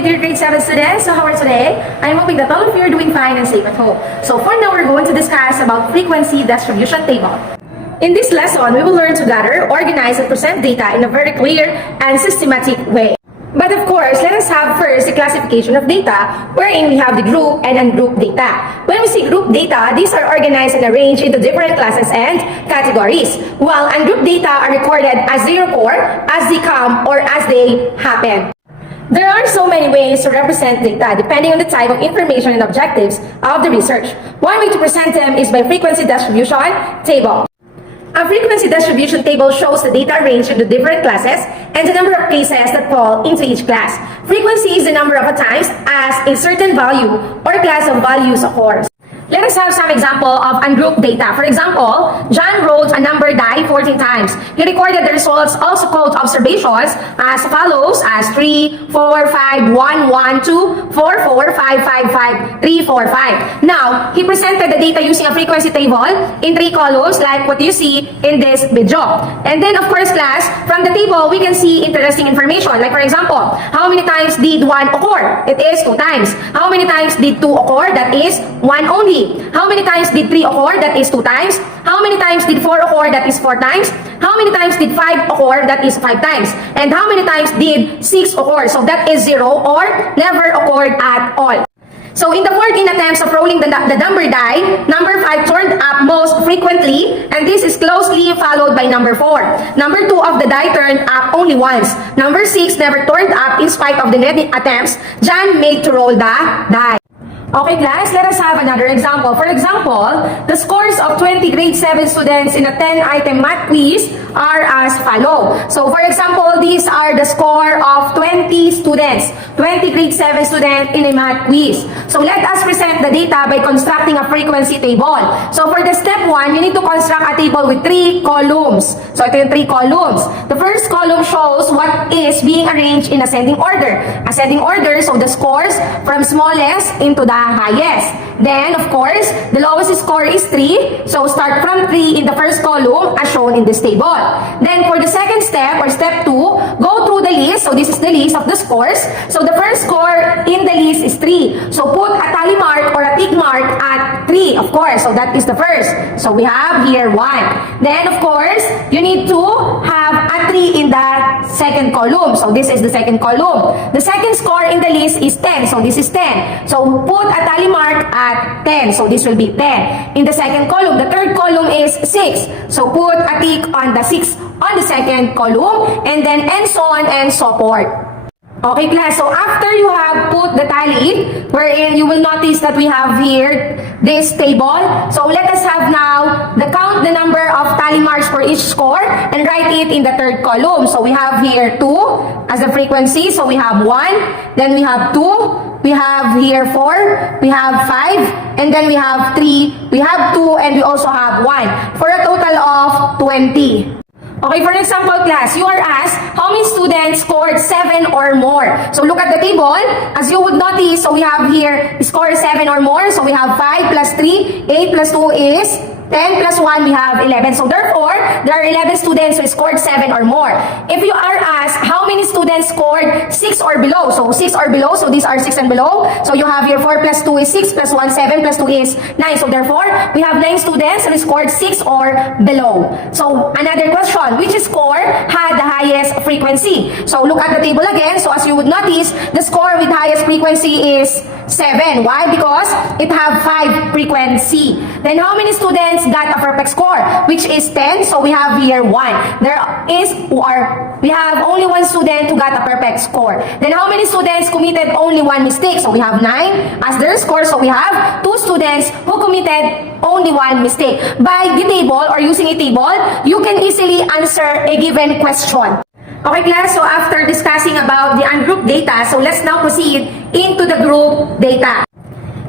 my dear grade 7 students. So how are today? I'm hoping that all of you are doing fine and safe at home. So for now, we're going to discuss about frequency distribution table. In this lesson, we will learn to gather, organize, and present data in a very clear and systematic way. But of course, let us have first the classification of data, wherein we have the group and ungroup data. When we see group data, these are organized and arranged into different classes and categories, while ungroup data are recorded as they occur, as they come, or as they happen. There are so many ways to represent data depending on the type of information and objectives of the research. One way to present them is by frequency distribution table. A frequency distribution table shows the data arranged into different classes and the number of cases that fall into each class. Frequency is the number of times as a certain value or class of values occurs. Let us have some example of ungrouped data. For example, John rolled a number die 14 times. He recorded the results, also called observations, as follows, as 3, 4, 5, 1, 1, 2, 4, 4, 5, 5, 5, 3, 4, 5. Now, he presented the data using a frequency table in 3 columns like what you see in this video. And then, of course, class, from the table, we can see interesting information. Like, for example, how many times did 1 occur? It is 2 times. How many times did 2 occur? That is 1 only. How many times did 3 occur? That is 2 times. How many times did 4 occur? That is 4 times. How many times did 5 occur? That is 5 times. And how many times did 6 occur? So that is 0 or never occurred at all. So in the 14 attempts of rolling the number die, number 5 turned up most frequently, and this is closely followed by number 4. Number 2 of the die turned up only once. Number 6 never turned up in spite of the many attempts John made to roll the die. Okay class, let us have another example. For example, the scores of 20 grade 7 students in a 10-item math quiz are as follow. So for example, these are the score of 20 students, 20 grade 7 students in a math quiz. So let us present the data by constructing a frequency table. So for the step 1, you need to construct a table with 3 columns. So ito yung 3 columns. The first column shows what is being arranged in ascending order. Ascending order, so the scores from smallest into the highest. Then, of course, the lowest score is 3. So, start from 3 in the first column as shown in this table. Then, for the second step, or step 2, go through the list. So, this is the list of the scores. So, the first score in the list is 3. So, put a tally mark or a tick mark at 3, of course. So, that is the first. So, we have here 1. Then, of course, you need to have a 3 in the second column. So, this is the second column. The second score in the list is 10. So, this is 10. So, put a tally mark at 10. So, this will be 10. In the second column, the third column is 6. So, put a tick on the 6 on the second column, and then and so on and so forth. Okay, class. So, after you have put the tally, wherein you will notice that we have here this table. So, let us have now count the number of tally marks for each score and write it in the third column. So, we have here 2 as the frequency. So, we have 1, then we have 2, we have here 4, we have 5, and then we have 3, we have 2, and we also have 1, for a total of 20. Okay, for example, class, you are asked how many students scored 7 or more. So look at the table. As you would notice, so we have here score 7 or more. So we have 5 plus 3, 8 plus 2 is 10 plus 1, we have 11. So therefore, there are 11 students who scored 7 or more. If you are asked how many students scored 6 or below, so 6 or below, so these are 6 and below. So you have here 4 plus 2 is 6 plus 1, 7 plus 2 is 9. So therefore, we have 9 students who scored 6 or below. So another question, which score had the highest frequency? So look at the table again. So as you would notice, the score with highest frequency is 7. Why? Because it have 5 frequency. Then how many students got a perfect score, which is 10? So we have here 1. We have only 1 student who got a perfect score. Then how many students committed only 1 mistake? So we have 9 as their score. So we have 2 students who committed only 1 mistake. By the table or using a table, you can easily answer a given question. Okay class, so after discussing about the ungrouped data, so let's now proceed into the group data.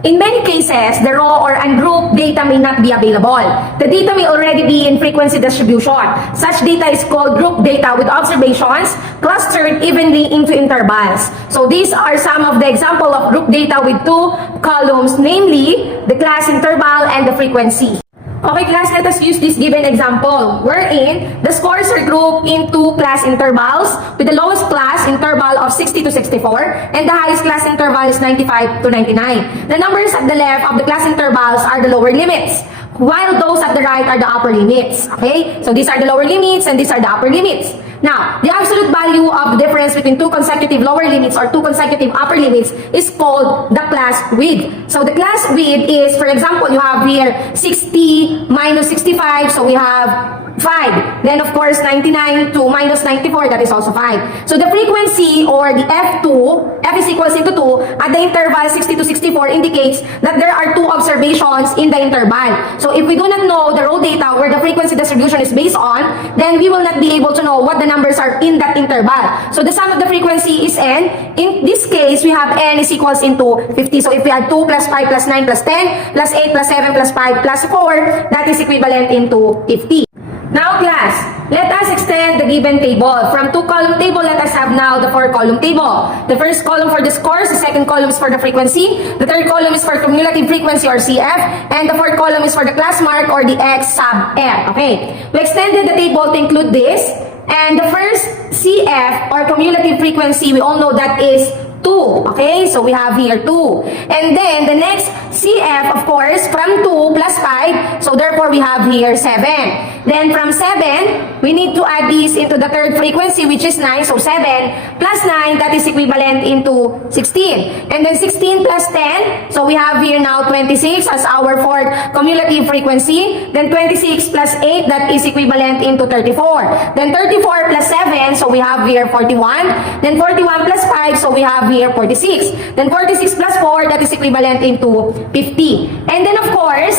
In many cases, the raw or ungrouped data may not be available. The data may already be in frequency distribution. Such data is called group data with observations clustered evenly into intervals. So these are some of the example of group data with 2 columns, namely the class interval and the frequency. Okay class, let us use this given example wherein the scores are grouped into class intervals with the lowest class interval of 60 to 64 and the highest class interval is 95 to 99. The numbers at the left of the class intervals are the lower limits, while those at the right are the upper limits. Okay, so these are the lower limits and these are the upper limits. Now, the absolute value of the difference between two consecutive lower limits or two consecutive upper limits is called the class width. So the class width is, for example, you have here 60 minus 65, so we have 5. Then of course 99 to minus 94, that is also 5. So the frequency or the F2, F is equals into 2 at the interval 60 to 64 indicates that there are two observations in the interval. So if we do not know the raw data where the frequency distribution is based on, then we will not be able to know what the numbers are in that interval. So the sum of the frequency is n. In this case, we have n is equals into 50. So if we add 2 plus 5 plus 9 plus 10 plus 8 plus 7 plus 5 plus 4, that is equivalent into 50. Now class, let us extend the given table. From 2-column table, let us have now the 4-column table. The first column for the scores, the second column is for the frequency, the third column is for cumulative frequency or CF, and the fourth column is for the class mark or the X sub F. Okay, we extended the table to include this, and the first CF or cumulative frequency, we all know that is 2. Okay, so we have here 2. And then the next CF, of course, from 2 plus 5, so therefore we have here 7. Then from 7, we need to add this into the third frequency, which is 9. So 7 plus 9, that is equivalent into 16. And then 16 plus 10, so we have here now 26 as our fourth cumulative frequency. Then 26 plus 8, that is equivalent into 34. Then 34 plus 7, so we have here 41. Then 41 plus 5, so we have here 46. Then 46 plus 4, that is equivalent into 50. And then of course,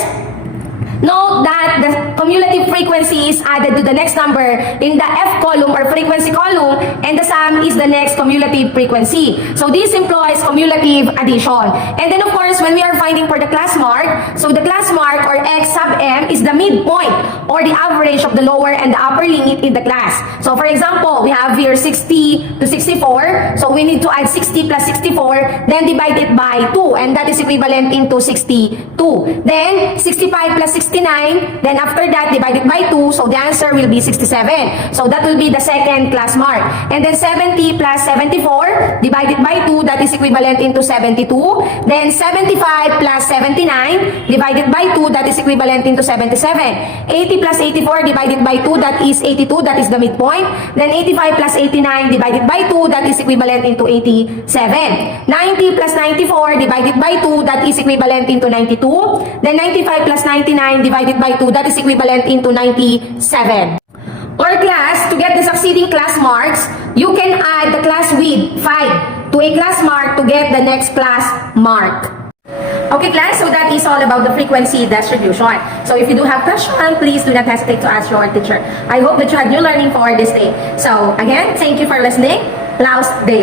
note that the cumulative frequency is added to the next number in the F column or frequency column, and the sum is the next cumulative frequency. So this employs cumulative addition. And then of course, when we are finding for the class mark, so the class mark or X sub M is the midpoint or the average of the lower and the upper limit in the class. So for example, we have here 60 to 64. So we need to add 60 plus 64, then divide it by 2, and that is equivalent into 62. Then 65 plus 69, then after that divided by 2, so the answer will be 67. So that will be the second class mark. And then 70 plus 74 divided by 2, that is equivalent into 72. Then 75 plus 79 divided by 2, that is equivalent into 77. 80 plus 84 divided by 2, that is 82, that is the midpoint. Then 85 plus 89 divided by 2, that is equivalent into 87. 90 plus 94 divided by 2, that is equivalent into 92. Then 95 plus 99 divided by 2, that is equivalent into 97. Or class, to get the succeeding class marks, you can add the class width 5 to a class mark to get the next class mark. Okay class, so that is all about the frequency distribution. So if you do have questions, please do not hesitate to ask your teacher. I hope that you had new learning for this day. So again, thank you for listening. Laus Deo.